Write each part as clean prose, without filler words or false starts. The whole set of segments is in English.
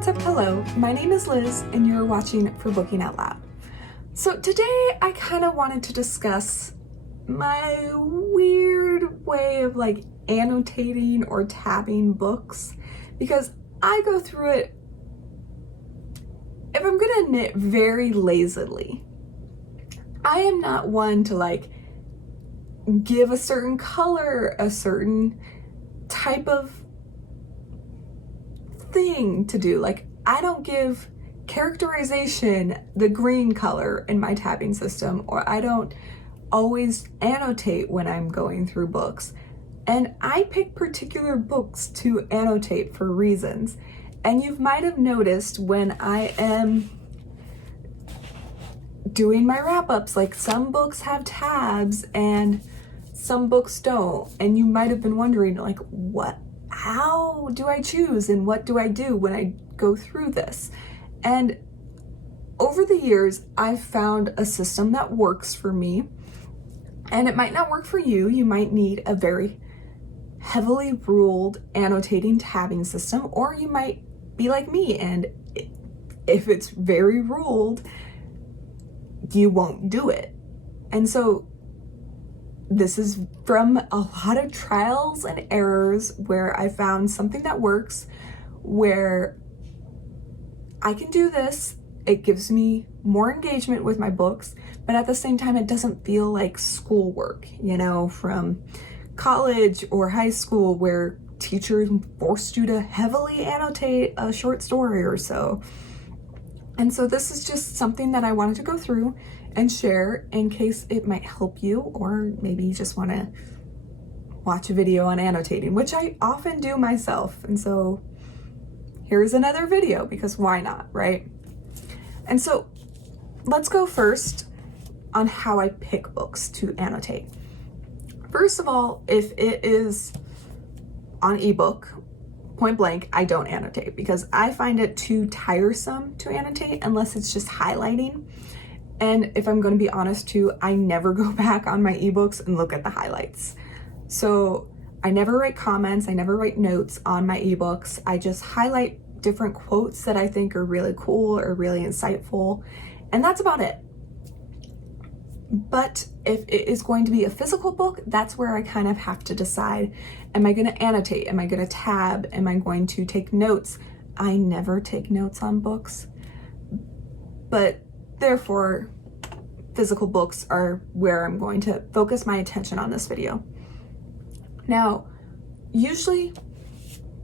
what's up? Hello, my name is Liz and you're watching For Booking Out Loud. So today I kind of wanted to discuss my weird way of annotating or tabbing books, because I go through it, if I'm gonna admit, very lazily. I am not one to give a certain color, a certain type of thing to do. I don't give characterization the green color in my tabbing system, or I don't always annotate when I'm going through books. And I pick particular books to annotate for reasons. And you might have noticed when I am doing my wrap-ups, some books have tabs and some books don't. And you might have been wondering, how do I choose and what do I do when I go through this? And over the years, I've found a system that works for me, and it might not work for you. You might need a very heavily ruled annotating tabbing system, or you might be like me, and if it's very ruled, you won't do it. And so this is from a lot of trials and errors where I found something that works, where I can do this. It gives me more engagement with my books, but at the same time, it doesn't feel like schoolwork, from college or high school where teachers forced you to heavily annotate a short story or so. And so this is just something that I wanted to go through and share in case it might help you, or maybe you just want to watch a video on annotating, which I often do myself. And so here's another video, because why not, right? And so let's go first on how I pick books to annotate. First of all, if it is on ebook, point blank, I don't annotate, because I find it too tiresome to annotate unless it's just highlighting. And if I'm going to be honest too, I never go back on my ebooks and look at the highlights. So I never write comments, I never write notes on my ebooks. I just highlight different quotes that I think are really cool or really insightful, and that's about it. But if it is going to be a physical book, that's where I kind of have to decide, am I going to annotate? Am I going to tab? Am I going to take notes? I never take notes on books, but therefore physical books are where I'm going to focus my attention on this video. Now, usually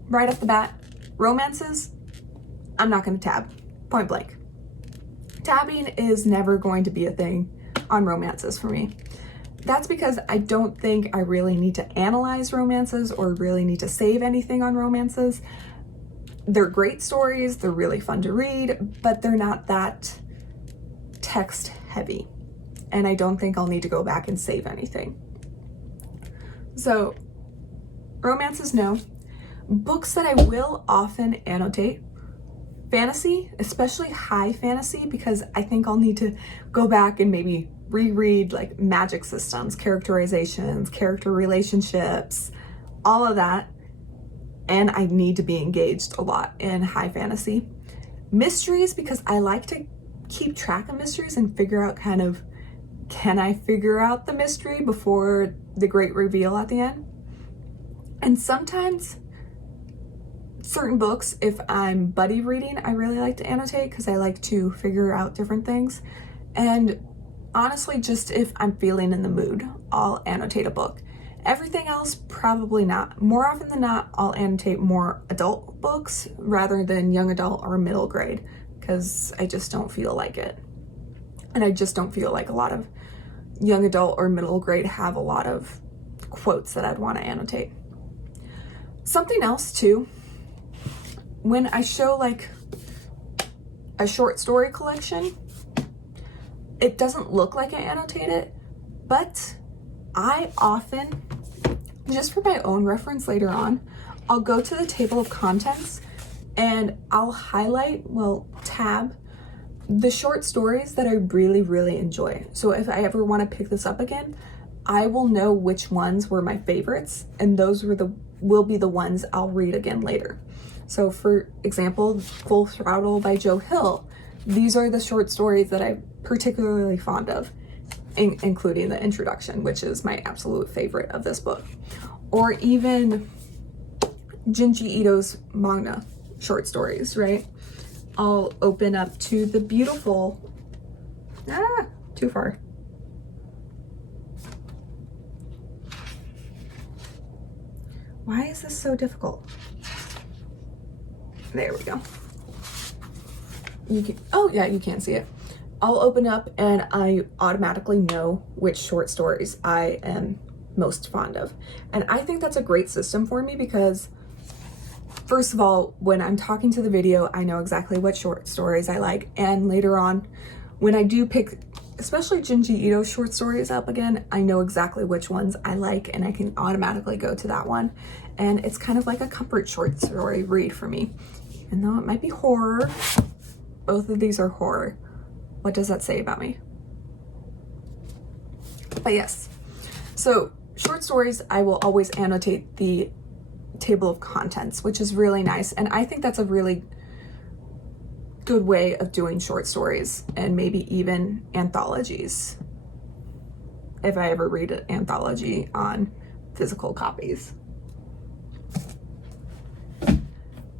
right off the bat, romances, I'm not going to tab, point blank. Tabbing is never going to be a thing on romances for me. That's because I don't think I really need to analyze romances or really need to save anything on romances. They're great stories, they're really fun to read, but they're not that text heavy. And I don't think I'll need to go back and save anything. So romances, no. Books that I will often annotate, fantasy, especially high fantasy, because I think I'll need to go back and maybe reread magic systems, characterizations, character relationships, all of that. And I need to be engaged a lot in high fantasy. Mysteries, because I like to keep track of mysteries and figure out can I figure out the mystery before the great reveal at the end? And sometimes certain books, if I'm buddy reading, I really like to annotate because I like to figure out different things. And honestly, just if I'm feeling in the mood, I'll annotate a book. Everything else, probably not. More often than not, I'll annotate more adult books rather than young adult or middle grade, because I just don't feel like it. And I just don't feel like a lot of young adult or middle grade have a lot of quotes that I'd want to annotate. Something else too, when I show a short story collection, it doesn't look like I annotate it, but I often, just for my own reference later on, I'll go to the table of contents and I'll tab the short stories that I really, really enjoy. So if I ever want to pick this up again, I will know which ones were my favorites, and those will be the ones I'll read again later. So for example, Full Throttle by Joe Hill. These are the short stories that I'm particularly fond of, including the introduction, which is my absolute favorite of this book. Or even Junji Ito's manga short stories, right? I'll open up to the beautiful, too far. Why is this so difficult? There we go. You can, oh yeah, you can't see it. I'll open up and I automatically know which short stories I am most fond of. And I think that's a great system for me because, first of all, when I'm talking to the video, I know exactly what short stories I like. And later on, when I do pick, especially Junji Ito short stories up again, I know exactly which ones I like and I can automatically go to that one. And it's kind of like a comfort short story read for me. Even though it might be horror, both of these are horror. What does that say about me? But yes, so short stories, I will always annotate the table of contents, which is really nice. And I think that's a really good way of doing short stories and maybe even anthologies, if I ever read an anthology on physical copies.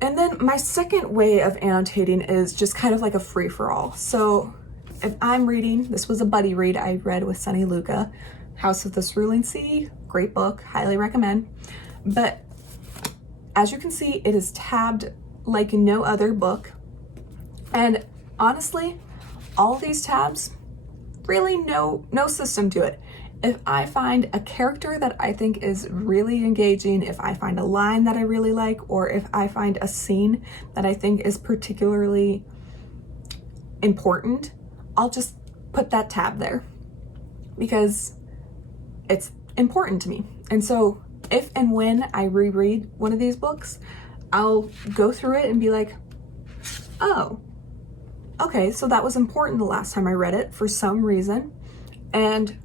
And then my second way of annotating is just kind of like a free-for-all. So if I'm reading, this was a buddy read I read with Sunny Luca, House of the Cerulean Sea, great book, highly recommend. But as you can see, it is tabbed like no other book. And honestly, all these tabs, really no system to it. If I find a character that I think is really engaging, if I find a line that I really like, or if I find a scene that I think is particularly important, I'll just put that tab there because it's important to me. And so if and when I reread one of these books, I'll go through it and be like, oh, okay, so that was important the last time I read it for some reason. And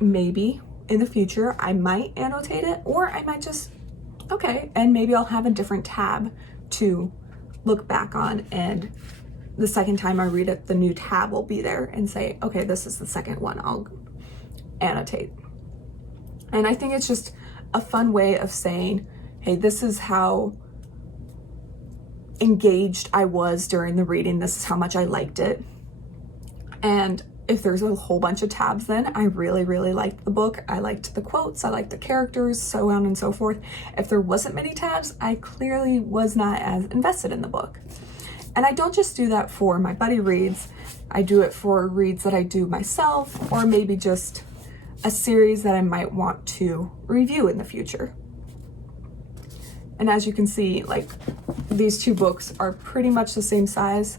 maybe in the future I might annotate it, or I might just, okay, and maybe I'll have a different tab to look back on, and the second time I read it, the new tab will be there and say, okay, this is the second one I'll annotate. And I think it's just a fun way of saying, hey, this is how engaged I was during the reading. This is how much I liked it. And if there's a whole bunch of tabs, then I really, really liked the book. I liked the quotes, I liked the characters, so on and so forth. If there wasn't many tabs, I clearly was not as invested in the book. And I don't just do that for my buddy reads. I do it for reads that I do myself, or maybe just a series that I might want to review in the future. And as you can see, like, these two books are pretty much the same size.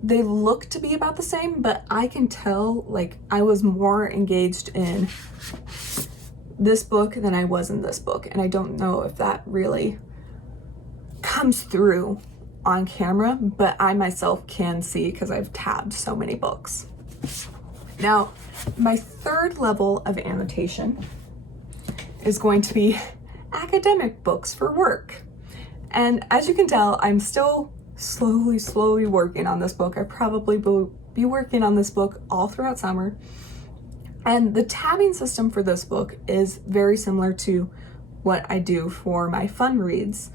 They look to be about the same, but I can tell, like, I was more engaged in this book than I was in this book. And I don't know if that really comes through on camera, but I myself can see because I've tabbed so many books. Now, my third level of annotation is going to be academic books for work. And as you can tell, I'm still slowly working on this book. I probably will be working on this book all throughout summer. And the tabbing system for this book is very similar to what I do for my fun reads.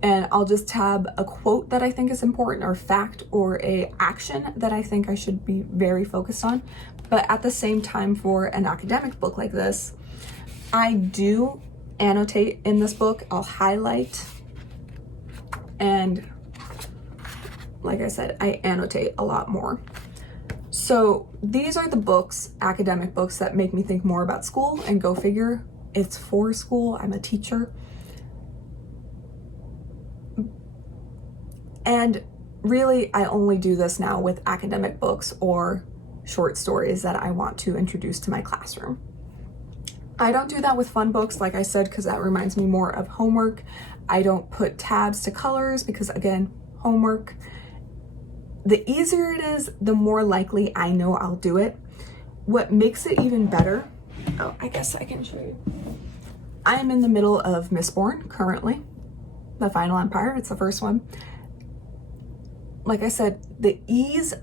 And I'll just tab a quote that I think is important, or fact, or a action that I think I should be very focused on. But at the same time, for an academic book like this, I do annotate in this book. I'll highlight, and like I said, I annotate a lot more. So these are the books, academic books, that make me think more about school, and go figure, it's for school, I'm a teacher. And really, I only do this now with academic books or short stories that I want to introduce to my classroom. I don't do that with fun books, like I said, because that reminds me more of homework. I don't put tabs to colors because, again, homework. The easier it is, the more likely I know I'll do it. What makes it even better, oh, I guess I can show you. I am in the middle of Mistborn currently. The Final Empire, it's the first one. Like I said, the ease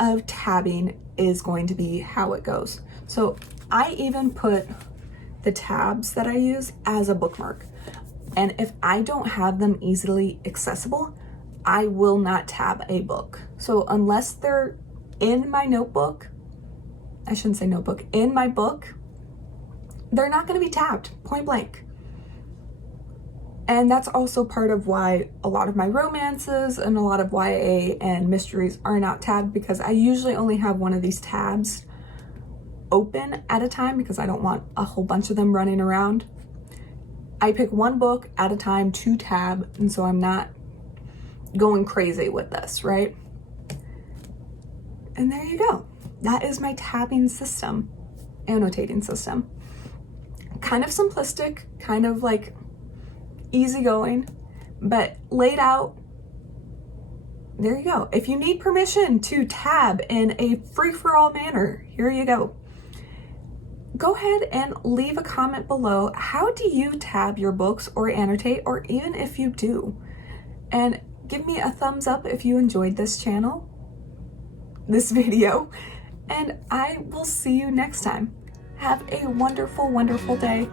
of tabbing is going to be how it goes. So I even put the tabs that I use as a bookmark. And if I don't have them easily accessible, I will not tab a book. So unless they're in my notebook, I shouldn't say notebook, in my book, they're not going to be tabbed, point blank. And that's also part of why a lot of my romances and a lot of YA and mysteries are not tabbed, because I usually only have one of these tabs open at a time because I don't want a whole bunch of them running around. I pick one book at a time to tab, and so I'm not going crazy with this, right? And there you go. That is my tabbing system, annotating system. Kind of simplistic, kind of like easygoing, but laid out. There you go. If you need permission to tab in a free-for-all manner, here you go. Go ahead and leave a comment below. How do you tab your books or annotate, or even if you do? And give me a thumbs up if you enjoyed this video, and I will see you next time. Have a wonderful, wonderful day.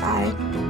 Bye.